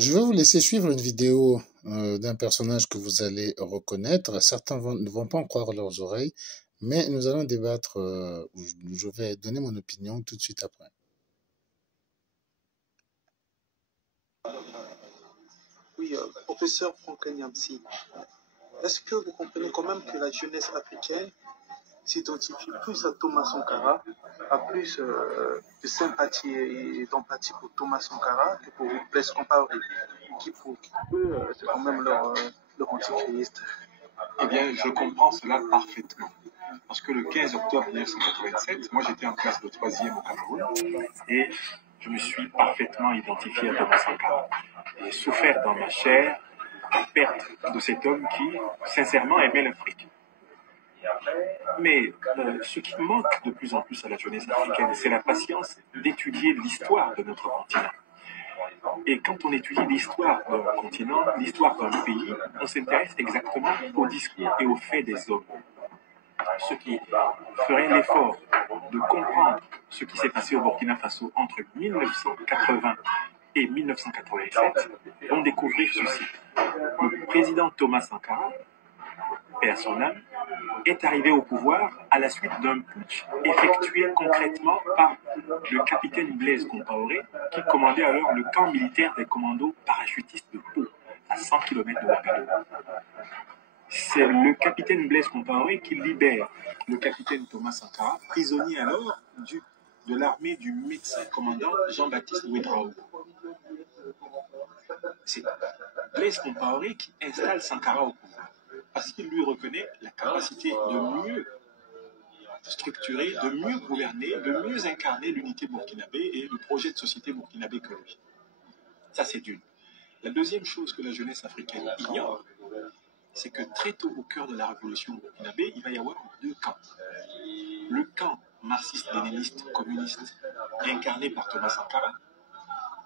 Je vais vous laisser suivre une vidéo d'un personnage que vous allez reconnaître. Certains ne vont pas en croire leurs oreilles, mais nous allons débattre. Je vais donner mon opinion tout de suite après. Oui, professeur Franck Nyamsi, est-ce que vous comprenez quand même que la jeunesse africaine s'identifie plus à Thomas Sankara, a plus de sympathie et d'empathie pour Thomas Sankara que pour Blaise Compaoré, qui pour eux, c'est quand même leur antichrist? Eh bien, je comprends cela parfaitement. Parce que le 15 octobre 1987, moi j'étais en classe de 3e au Cameroun et je me suis parfaitement identifié à Thomas Sankara. J'ai souffert dans ma chair la perte de cet homme qui, sincèrement, aimait l'Afrique. Mais ce qui manque de plus en plus à la jeunesse africaine, c'est la patience d'étudier l'histoire de notre continent. Et quand on étudie l'histoire d'un continent, l'histoire d'un pays, on s'intéresse exactement au discours et aux faits des hommes. Ceux qui feraient l'effort de comprendre ce qui s'est passé au Burkina Faso entre 1980 et 1987 vont découvrir ceci. Le président Thomas Sankara, paix à son âme, est arrivé au pouvoir à la suite d'un putsch effectué concrètement par le capitaine Blaise Compaoré, qui commandait alors le camp militaire des commandos parachutistes de Pau, à 100 km de Ouagadougou. C'est le capitaine Blaise Compaoré qui libère le capitaine Thomas Sankara, prisonnier alors de l'armée du médecin commandant Jean-Baptiste Ouédraogo. C'est Blaise Compaoré qui installe Sankara au pouvoir, parce qu'il lui reconnaît la capacité de mieux structurer, de mieux gouverner, de mieux incarner l'unité burkinabé et le projet de société burkinabé que lui. Ça, c'est d'une. La deuxième chose que la jeunesse africaine ignore, c'est que très tôt au cœur de la révolution burkinabé, il va y avoir deux camps. Le camp marxiste-léniniste communiste incarné par Thomas Sankara,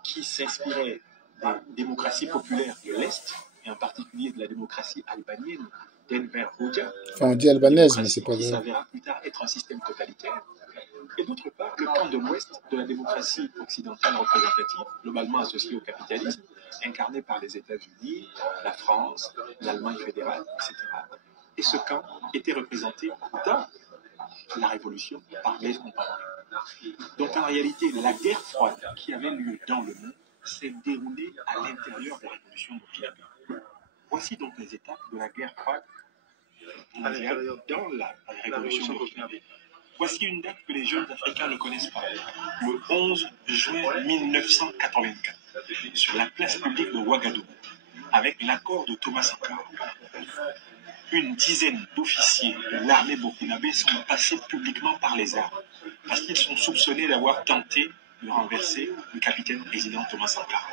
qui s'inspirait des démocraties populaires de l'Est, et en particulier de la démocratie albanienne d'Enver Hoxha, Enfin, on dit albanaise, mais c'est pas qui vrai. s'avéra plus tard être un système totalitaire. Et d'autre part, le camp de l'Ouest de la démocratie occidentale représentative, globalement associée au capitalisme, incarné par les États-Unis, la France, l'Allemagne fédérale, etc. Et ce camp était représenté dans la révolution par Blaise Compaoré. Donc en réalité, la guerre froide qui avait lieu dans le monde s'est déroulée à l'intérieur de la révolution burkinabé. Voici donc les étapes de la guerre froide mondiale dans la révolution burkinabé. Voici une date que les jeunes Africains ne connaissent pas. Le 11 juin 1984, sur la place publique de Ouagadougou, avec l'accord de Thomas Sankara. Une dizaine d'officiers de l'armée burkinabé sont passés publiquement par les armes, parce qu'ils sont soupçonnés d'avoir tenté de renverser le capitaine président Thomas Sankara.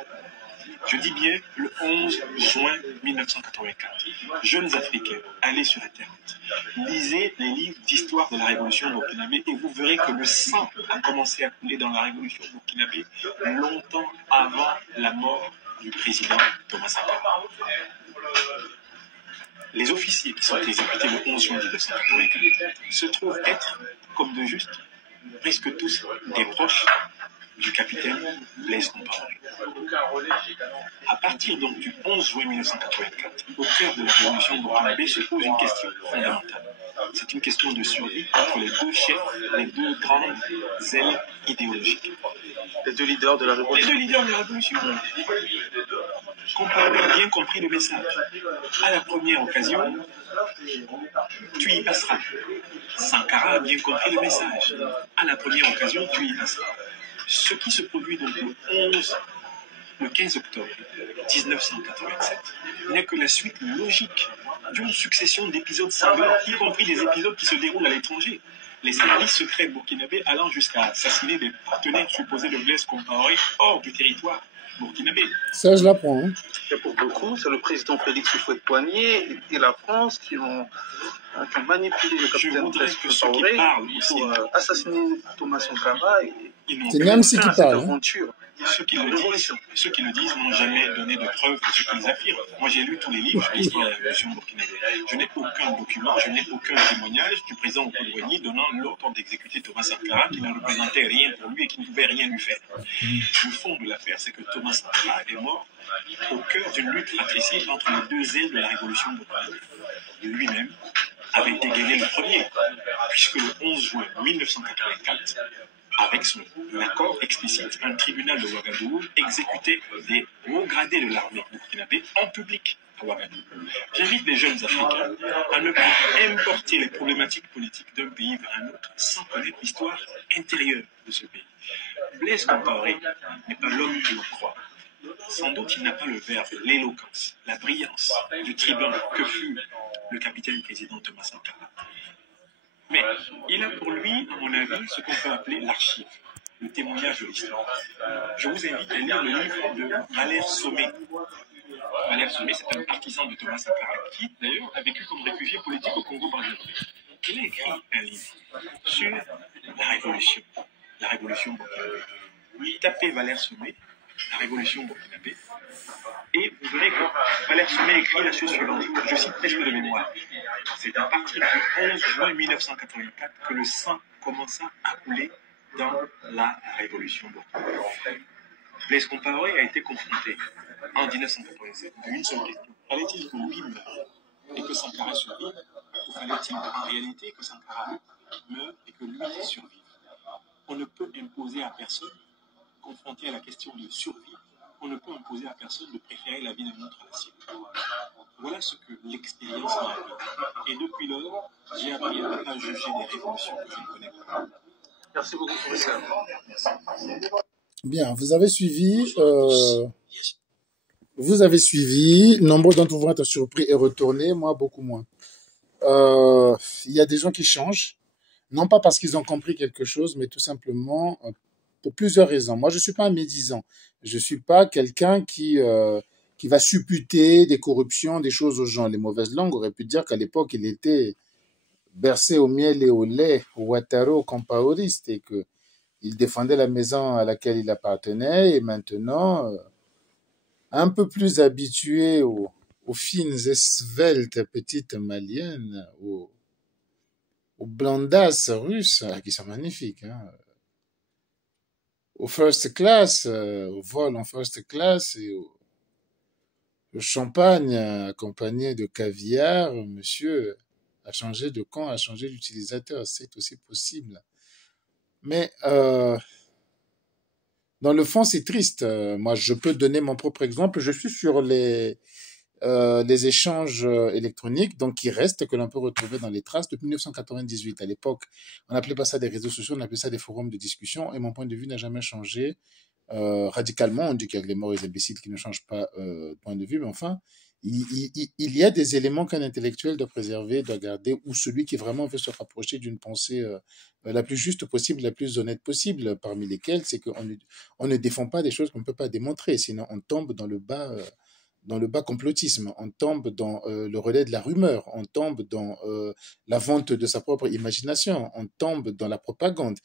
Je dis bien le 11 juin 1984. Jeunes Africains, allez sur Internet, lisez les livres d'histoire de la révolution burkinabé et vous verrez que le sang a commencé à couler dans la révolution burkinabé longtemps avant la mort du président Thomas Sankara. Les officiers qui sont exécutés le 11 juin 1984 se trouvent être, comme de juste, presque tous des proches du capitaine Blaise Compaoré. À partir donc du 11 juin 1984, au cœur de la révolution burkinabé se pose une question fondamentale. C'est une question de survie entre les deux chefs, les deux grandes ailes idéologiques. Les deux leaders de la révolution. Les deux leaders de la révolution. Compaoré a bien compris le message. À la première occasion, tu y passeras. Sankara a bien compris le message. À la première occasion, tu y passeras. Ce qui se produit donc le 15 octobre 1987 n'est que la suite logique d'une succession d'épisodes sanglants, y compris les épisodes qui se déroulent à l'étranger. Les services secrets burkinabés allant jusqu'à assassiner des partenaires supposés de Blaise Compaoré hors du territoire burkinabé. Ça, je l'apprends. Hein. Et pour beaucoup, c'est le président Félix Houphouët-Boigny et la France qui ont manipulé le capitaine Blaise Compaoré pour assassiner Thomas Sankara et c'est Nyamsi qui parle. aventure. Ceux qui le disent n'ont jamais donné de preuves de ce qu'ils affirment. Moi, j'ai lu tous les livres sur l'histoire de la révolution burkinabé. Je n'ai aucun document, je n'ai aucun témoignage du président Houphouët-Boigny donnant l'ordre d'exécuter Thomas Sankara, qui ne représentait rien pour lui et qui ne pouvait rien lui faire. Le fond de l'affaire, c'est que Thomas Sankara est mort au cœur d'une lutte fratricide entre les deux ailes de la révolution burkinabé. Lui-même avait dégainé le premier, puisque le 11 juin 1984, avec son accord explicite, un tribunal de Ouagadougou exécutait des hauts gradés de l'armée burkinabé en public à Ouagadougou. J'invite les jeunes Africains à ne pas importer les problématiques politiques d'un pays vers un autre sans connaître l'histoire intérieure de ce pays. Blaise Compaoré n'est pas l'homme que l'on croit. Sans doute il n'a pas le verbe, l'éloquence, la brillance du tribun que fut le capitaine président Thomas Sankara. Mais il a pour lui, à mon avis, ce qu'on peut appeler l'archive, le témoignage de l'histoire. Je vous invite à lire le livre de Valère Sommet. Valère Sommet, c'est un partisan de Thomas Sankara qui, d'ailleurs, a vécu comme réfugié politique au Congo-Brazzaville. Il a écrit un livre sur la révolution burkinabé. Tapez Valère Sommet, la révolution burkinabé, et vous verrez que Valère Sommet écrit la chose suivante. Je cite presque de mémoire. C'est à partir du 11 juin 1984 que le sang commença à couler dans la révolution burkinabé. Blaise Compaoré a été confronté en 1987 à une seule question. Fallait-il que lui meure et que Sankara survive, ou fallait-il en réalité que Sankara meure et que lui survive? On ne peut imposer à personne, confronté à la question de survie, on ne peut imposer à personne de préférer la vie d'un autre à la sienne. Voilà ce que l'expérience m'a appris. Et depuis lors, j'ai appris à ne pas juger des révolutions que je ne connais pas. Merci beaucoup, professeur. Bien, vous avez suivi, nombreux d'entre vous vont être surpris et retournés, moi beaucoup moins. Il y a des gens qui changent, non pas parce qu'ils ont compris quelque chose, mais tout simplement pour plusieurs raisons. Moi, je suis pas un médisant. Je suis pas quelqu'un qui va supputer des corruptions, des choses aux gens. Les mauvaises langues auraient pu dire qu'à l'époque, il était bercé au miel et au lait, Ouattaro compaoriste, et que il défendait la maison à laquelle il appartenait, et maintenant, un peu plus habitué aux fines et sveltes petites maliennes, aux blondasses russes, qui sont magnifiques, hein, au first class, au vol en first class et au champagne accompagné de caviar, monsieur a changé de camp, a changé d'utilisateur, c'est aussi possible. Mais dans le fond, c'est triste. Moi, je peux donner mon propre exemple. Je suis sur les échanges électroniques, donc qui restent, que l'on peut retrouver dans les traces depuis 1998. À l'époque, on n'appelait pas ça des réseaux sociaux, on appelait ça des forums de discussion, et mon point de vue n'a jamais changé radicalement. On dit qu'il y a les morts et les imbéciles qui ne changent pas de point de vue, mais enfin, il y a des éléments qu'un intellectuel doit préserver, doit garder, ou celui qui vraiment veut se rapprocher d'une pensée la plus juste possible, la plus honnête possible, parmi lesquelles c'est qu'on ne défend pas des choses qu'on ne peut pas démontrer, sinon on tombe dans le bas complotisme, on tombe dans le relais de la rumeur, on tombe dans la vente de sa propre imagination, on tombe dans la propagande.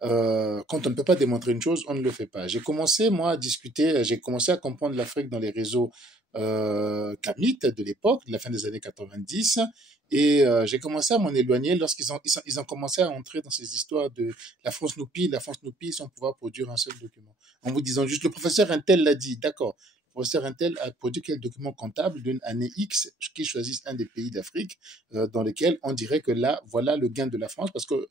Quand on ne peut pas démontrer une chose, on ne le fait pas. J'ai commencé, moi, à discuter, j'ai commencé à comprendre l'Afrique dans les réseaux kamites de l'époque, de la fin des années 90, et j'ai commencé à m'en éloigner lorsqu'ils ont commencé à entrer dans ces histoires de la France nous pille sans pouvoir produire un seul document. En vous disant juste, le professeur Intel l'a dit, d'accord. Le professeur Intel a produit quel document comptable d'une année X qui choisissent un des pays d'Afrique dans lequel on dirait que là, voilà le gain de la France, parce que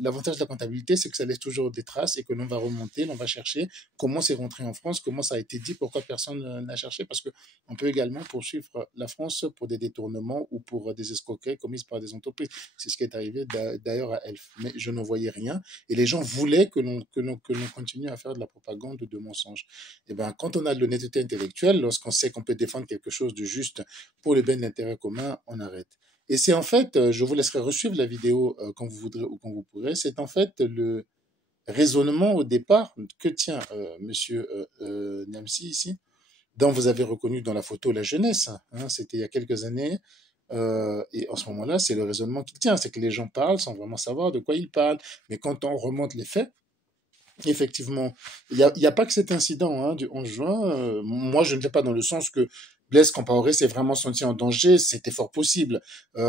l'avantage de la comptabilité, c'est que ça laisse toujours des traces et que l'on va remonter, l'on va chercher comment c'est rentré en France, comment ça a été dit, pourquoi personne n'a cherché, parce qu'on peut également poursuivre la France pour des détournements ou pour des escroqueries commises par des entreprises. C'est ce qui est arrivé d'ailleurs à Elf. Mais je n'en voyais rien et les gens voulaient que l'on continue à faire de la propagande de mensonges. Et ben, quand on a de l'honnêteté intellectuelle, lorsqu'on sait qu'on peut défendre quelque chose de juste pour le bien de l'intérêt commun, on arrête. Et c'est en fait, je vous laisserai resuivre la vidéo quand vous voudrez ou quand vous pourrez, c'est en fait le raisonnement au départ que tient monsieur Niamsi ici, dont vous avez reconnu dans la photo la jeunesse, hein, c'était il y a quelques années, et en ce moment-là, c'est le raisonnement qui tient, c'est que les gens parlent sans vraiment savoir de quoi ils parlent, mais quand on remonte les faits, Effectivement, il y a pas que cet incident du 11 juin. Moi, je ne vais pas dans le sens que Blaise Compaoré s'est vraiment senti en danger. C'était fort possible.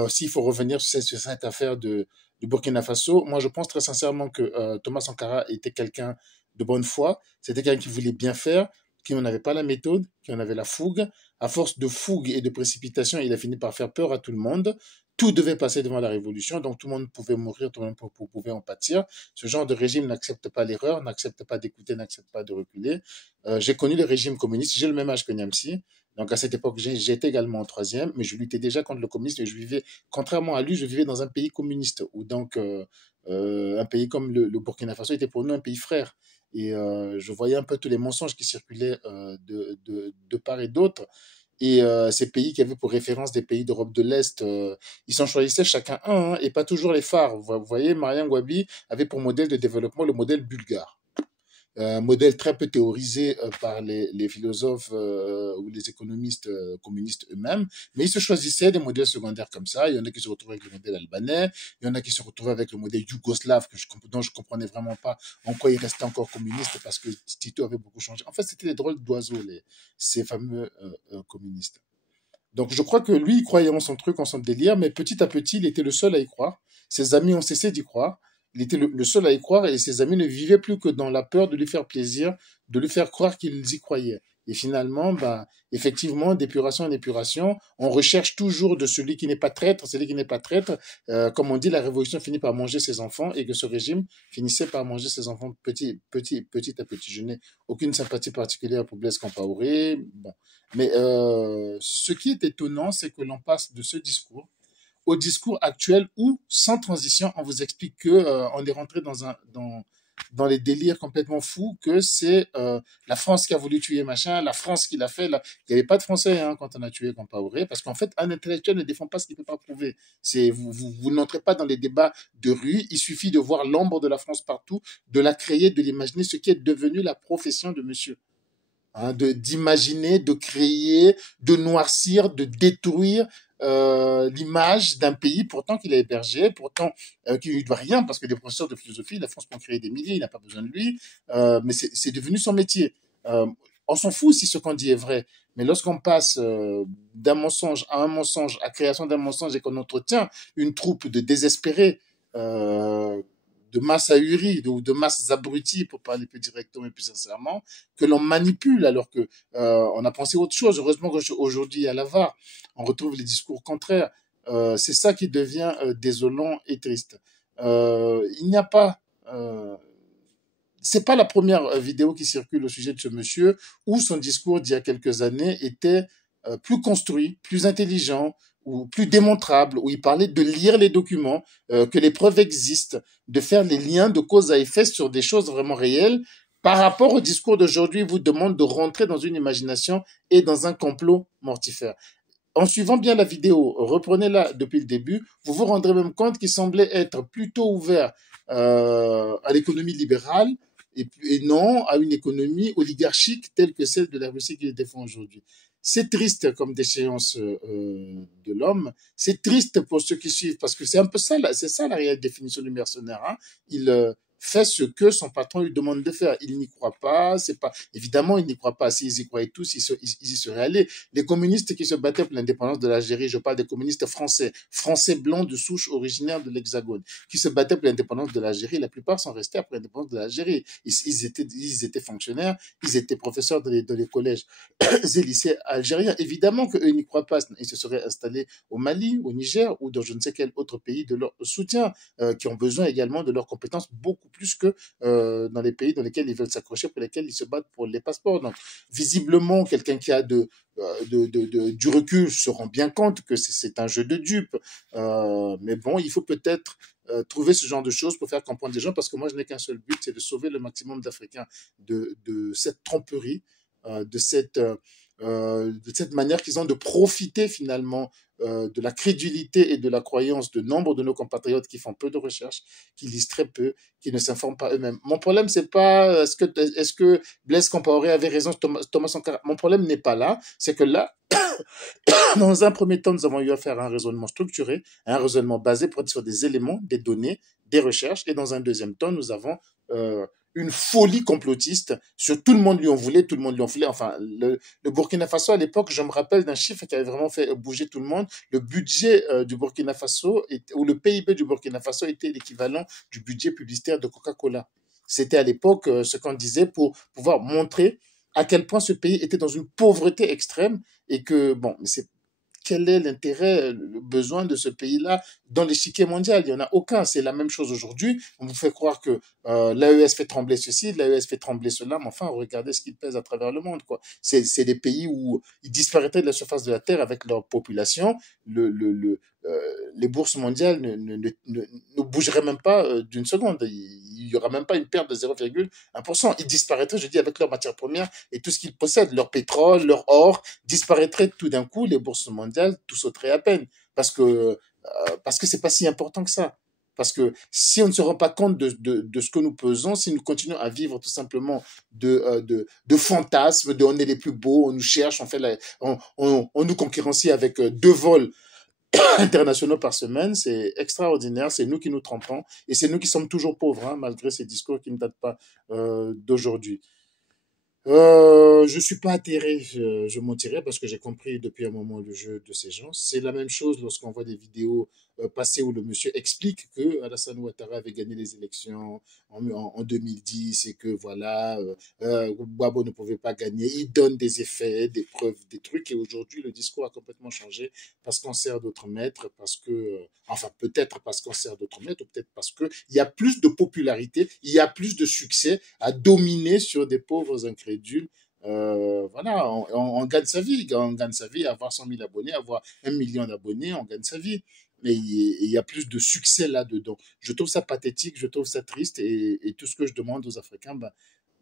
S'il faut revenir sur cette affaire du Burkina Faso, moi, je pense très sincèrement que Thomas Sankara était quelqu'un de bonne foi. C'était quelqu'un qui voulait bien faire, qui n'en avait pas la méthode, qui en avait la fougue. À force de fougue et de précipitation, il a fini par faire peur à tout le monde. Tout devait passer devant la révolution, donc tout le monde pouvait mourir, tout le monde pouvait en pâtir. Ce genre de régime n'accepte pas l'erreur, n'accepte pas d'écouter, n'accepte pas de reculer. J'ai connu le régime communiste, j'ai le même âge que Niamsi. Donc à cette époque, j'étais également en troisième, mais je luttais déjà contre le communisme et je vivais, contrairement à lui, je vivais dans un pays communiste, où donc un pays comme le Burkina Faso était pour nous un pays frère. Et je voyais un peu tous les mensonges qui circulaient de part et d'autre. Et ces pays qui avaient pour référence des pays d'Europe de l'Est, ils s'en choisissaient chacun un, et pas toujours les phares. Vous voyez, Mariam Gwabi avait pour modèle de développement le modèle bulgare. Un modèle très peu théorisé par les philosophes ou les économistes communistes eux-mêmes, mais ils se choisissaient des modèles secondaires comme ça. Il y en a qui se retrouvaient avec le modèle albanais, il y en a qui se retrouvaient avec le modèle yougoslave, dont je comprenais vraiment pas en quoi ils restaient encore communistes, parce que Tito avait beaucoup changé. En fait, c'était des drôles d'oiseaux, ces fameux communistes. Donc je crois que lui, il croyait en son truc, en son délire, mais petit à petit, il était le seul à y croire. Ses amis ont cessé d'y croire. Il était le seul à y croire et ses amis ne vivaient plus que dans la peur de lui faire plaisir, de lui faire croire qu'ils y croyaient. Et finalement, effectivement, d'épuration en épuration, on recherche toujours de celui qui n'est pas traître, celui qui n'est pas traître. Comme on dit, la révolution finit par manger ses enfants et que ce régime finissait par manger ses enfants petit à petit. Je n'ai aucune sympathie particulière pour Blaise Compaoré. Bon. Mais ce qui est étonnant, c'est que l'on passe de ce discours au discours actuel où, sans transition, on vous explique que on est rentré dans les délires complètement fous, que c'est la France qui a voulu tuer machin, la France qui l'a fait. Il n'y avait pas de Français quand on a tué Compaoré, parce qu'en fait, un intellectuel ne défend pas ce qu'il ne peut pas prouver. Vous n'entrez pas dans les débats de rue, il suffit de voir l'ombre de la France partout, de la créer, de l'imaginer, ce qui est devenu la profession de monsieur. D'imaginer, de créer, de noircir, de détruire l'image d'un pays pourtant qu'il a hébergé, pourtant qui ne lui doit rien, parce que des professeurs de philosophie, la France peut en créer des milliers, il n'a pas besoin de lui, mais c'est devenu son métier. On s'en fout si ce qu'on dit est vrai, mais lorsqu'on passe d'un mensonge à un mensonge, à création d'un mensonge, et qu'on entretient une troupe de désespérés, de masse ahurie, de masse abruties, pour parler plus directement et plus sincèrement, que l'on manipule alors que on a pensé autre chose. Heureusement qu'aujourd'hui, à la VAR, on retrouve les discours contraires. C'est ça qui devient désolant et triste. Il n'y a pas... c'est pas la première vidéo qui circule au sujet de ce monsieur où son discours d'il y a quelques années était plus construit, plus intelligent, ou plus démontrable, où il parlait de lire les documents, que les preuves existent, de faire les liens de cause à effet sur des choses vraiment réelles. Par rapport au discours d'aujourd'hui, il vous demande de rentrer dans une imagination et dans un complot mortifère. En suivant bien la vidéo, reprenez-la depuis le début, vous vous rendrez même compte qu'il semblait être plutôt ouvert à l'économie libérale et non à une économie oligarchique telle que celle de la Russie qu'il défend aujourd'hui. C'est triste comme déchéance de l'homme. C'est triste pour ceux qui suivent parce que c'est un peu ça, c'est ça la réelle définition du mercenaire. Il fait ce que son patron lui demande de faire. Il n'y croit pas. C'est pas évidemment il n'y croit pas. S'ils y croyaient tous, ils y seraient allés. Les communistes qui se battaient pour l'indépendance de l'Algérie, je parle des communistes français blancs de souche originaires de l'Hexagone, qui se battaient pour l'indépendance de l'Algérie. La plupart sont restés après l'indépendance de l'Algérie. Ils étaient fonctionnaires, ils étaient professeurs dans les collèges et lycées algériens. Évidemment qu'eux n'y croient pas. Ils se seraient installés au Mali, au Niger ou dans je ne sais quel autre pays de leur soutien, qui ont besoin également de leurs compétences beaucoup plus que dans les pays dans lesquels ils veulent s'accrocher, pour lesquels ils se battent pour les passeports. Donc, visiblement, quelqu'un qui a du recul se rend bien compte que c'est un jeu de dupes. Mais bon, il faut peut-être trouver ce genre de choses pour faire comprendre des gens, parce que moi, je n'ai qu'un seul but, c'est de sauver le maximum d'Africains de cette tromperie, de cette manière qu'ils ont de profiter finalement de la crédulité et de la croyance de nombre de nos compatriotes qui font peu de recherches, qui lisent très peu, qui ne s'informent pas eux-mêmes. Mon problème, c'est pas est-ce que Blaise Compaoré avait raison, Thomas Sankara. Mon problème n'est pas là, c'est que là, dans un premier temps, nous avons eu à faire un raisonnement structuré, un raisonnement basé sur des éléments, des données, des recherches, et dans un deuxième temps, nous avons une folie complotiste. Sur tout le monde lui en voulait, tout le monde lui en voulait. Enfin, le Burkina Faso, à l'époque, je me rappelle d'un chiffre qui avait vraiment fait bouger tout le monde. Le budget du Burkina Faso, ou le PIB du Burkina Faso était l'équivalent du budget publicitaire de Coca-Cola. C'était à l'époque ce qu'on disait pour pouvoir montrer à quel point ce pays était dans une pauvreté extrême et que, bon, mais c'est quel est l'intérêt, le besoin de ce pays-là dans l'échiquier mondial? Il n'y en a aucun. C'est la même chose aujourd'hui. On vous fait croire que l'AES fait trembler ceci, l'AES fait trembler cela, mais enfin, regardez ce qu'ils pèsent à travers le monde, quoi. C'est des pays où ils disparaîtraient de la surface de la Terre avec leur population. Les bourses mondiales ne bougeraient même pas d'une seconde. Il n'y aura même pas une perte de 0,1%. Ils disparaîtraient, je dis, avec leurs matières premières et tout ce qu'ils possèdent, leur pétrole, leur or, disparaîtrait tout d'un coup, les bourses mondiales, tout sauterait à peine. Parce que c'est pas si important que ça. Parce que si on ne se rend pas compte de ce que nous pesons, si nous continuons à vivre tout simplement de fantasmes, de on est les plus beaux, on nous cherche, on nous concurrencie avec 2 vols internationaux par semaine, c'est extraordinaire, c'est nous qui nous trompons et c'est nous qui sommes toujours pauvres, hein, malgré ces discours qui ne datent pas d'aujourd'hui. Je suis pas atterré, je mentirais parce que j'ai compris depuis un moment le jeu de ces gens. C'est la même chose lorsqu'on voit des vidéos passées où le monsieur explique que Alassane Ouattara avait gagné les élections en 2010 et que voilà, Gbagbo ne pouvait pas gagner. Il donne des effets, des preuves, des trucs et aujourd'hui le discours a complètement changé parce qu'on sert d'autres maîtres, parce que, enfin peut-être parce qu'on sert d'autres maîtres ou peut-être parce que il y a plus de popularité, il y a plus de succès à dominer sur des pauvres incrédules. Voilà, on gagne sa vie, on gagne sa vie, avoir 100 000 abonnés, avoir 1 million d'abonnés, on gagne sa vie. Mais il y a plus de succès là-dedans. Je trouve ça pathétique, je trouve ça triste et tout ce que je demande aux Africains, ben,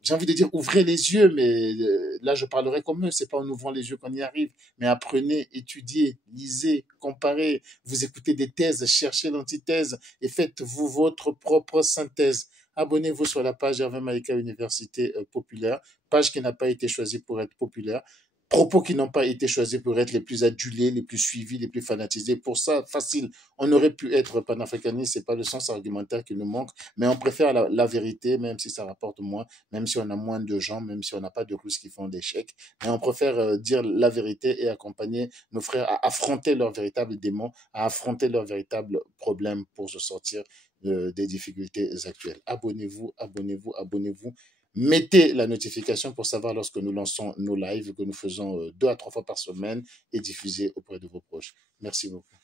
j'ai envie de dire ouvrez les yeux, mais là je parlerai comme eux, c'est pas en ouvrant les yeux qu'on y arrive, mais apprenez, étudiez, lisez, comparez, vous écoutez des thèses, cherchez l'antithèse et faites-vous votre propre synthèse. Abonnez-vous sur la page Hervé Maïka Université Populaire, page qui n'a pas été choisie pour être populaire, propos qui n'ont pas été choisis pour être les plus adulés, les plus suivis, les plus fanatisés. Pour ça, facile, on aurait pu être panafricaniste, c'est pas le sens argumentaire qui nous manque, mais on préfère la vérité, même si ça rapporte moins, même si on a moins de gens, même si on n'a pas de Russes qui font des chèques, mais on préfère dire la vérité et accompagner nos frères à affronter leurs véritables démons, à affronter leurs véritables problèmes pour se sortir des difficultés actuelles. Abonnez-vous, abonnez-vous, abonnez-vous. Mettez la notification pour savoir lorsque nous lançons nos lives que nous faisons 2 à 3 fois par semaine et diffuser auprès de vos proches. Merci beaucoup.